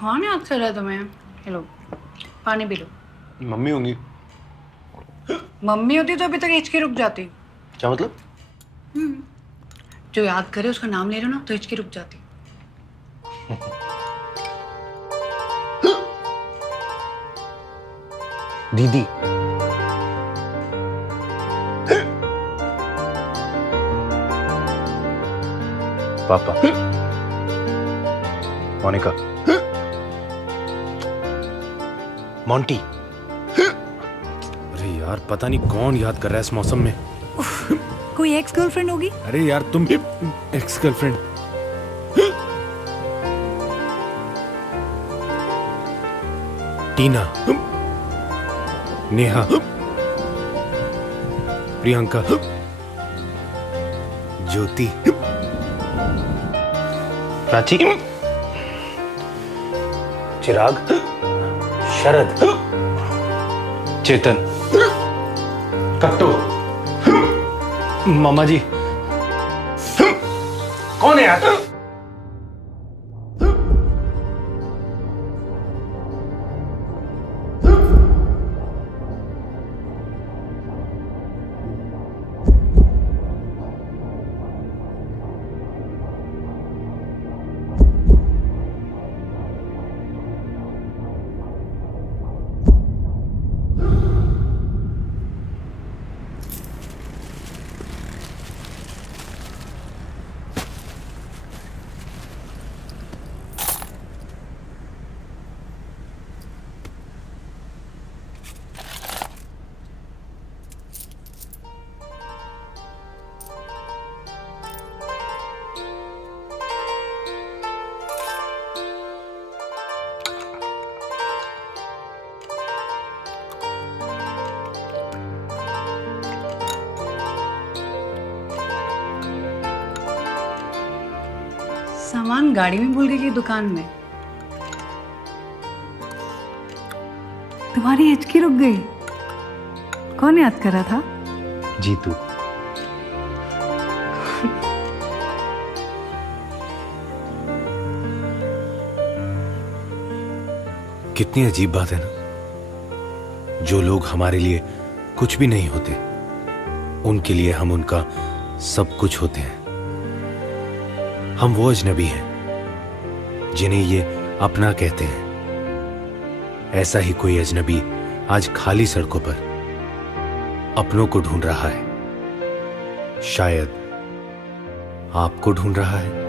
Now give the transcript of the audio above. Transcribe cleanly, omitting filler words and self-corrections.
कौन याद कर रहा है तुम्हें? हेलो, पानी पी लो। मम्मी होंगी। मम्मी होती तो अभी तक हिचकी रुक जाती। क्या मतलब? जो याद करे उसका नाम ले लो ना तो हिचकी रुक जाती। दीदी। पापा। मोनिका। मोंटी। अरे यार पता नहीं कौन याद कर रहा है इस मौसम में। कोई एक्स गर्लफ्रेंड होगी? अरे यार तुम एक्स गर्लफ्रेंड। टीना, नेहा, प्रियंका, ज्योति, प्राची। चिराग। शरद। चेतन। कट्टू। मामा जी। कौन है यार? सामान गाड़ी में भूल गई कि दुकान में? तुम्हारी हिचकी रुक गई। कौन याद कर रहा था? जीतू। कितनी अजीब बात है ना, जो लोग हमारे लिए कुछ भी नहीं होते उनके लिए हम उनका सब कुछ होते हैं। हम वो अजनबी हैं जिन्हें ये अपना कहते हैं। ऐसा ही कोई अजनबी आज खाली सड़कों पर अपनों को ढूंढ रहा है। शायद आपको ढूंढ रहा है।